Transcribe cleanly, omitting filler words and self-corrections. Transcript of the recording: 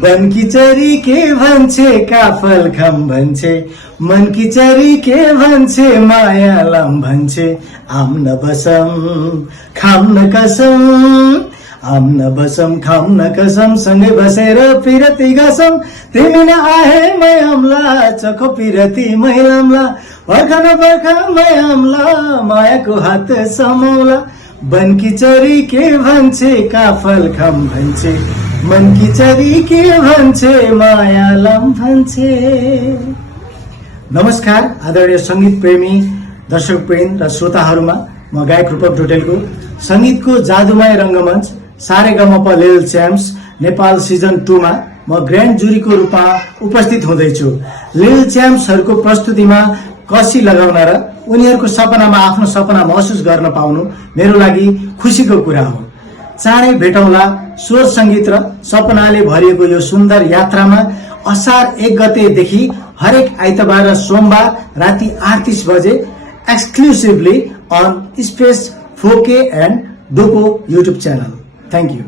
बनकी चरी के भन्छे काफल खम भन्छे मनकी चरी के भन्छे माया लाम भन्छे आम न बसम खाम न कसम आम न बसम खाम न कसम सँगै बसेर पिरती गसम तिमी न आए मै अम्ला चखो पिरती मैलामला पर्खा न पर्खा मै अम्ला मायाको हात समाउला बनकी चरी के भन्छे काफल खम भन्छे मनकी चरी के भन्छे माया लाम भन्छे। नमस्कार आदरणीय संगीत प्रेमी दर्शकवृन्द र श्रोताहरूमा म गायक रूपक डोटेलको संगीतको जादुमय रंगमञ्च Sa Re Ga Ma Pa little champs Nepal season 2 मा म ग्रान्ड जुरीको रूपमा उपस्थित हुँदैछु। लिटिल च्याम्प्सहरूको प्रस्तुतिमा कसी लगाउन र उनीहरूको सपनामा आफ्नो सपना महसुस गर्न पाउनु मेरो लागि खुसीको कुरा हो। चाँडै भेटौँला स्वर संगीत र सपनाले भरिएको यो सुन्दर यात्रामा असार 1 गतेदेखि हरेक आइतबार र सोमबार राति 8:30 बजे exclusively on space 4K and डोको युट्युब च्यानल। Thank you.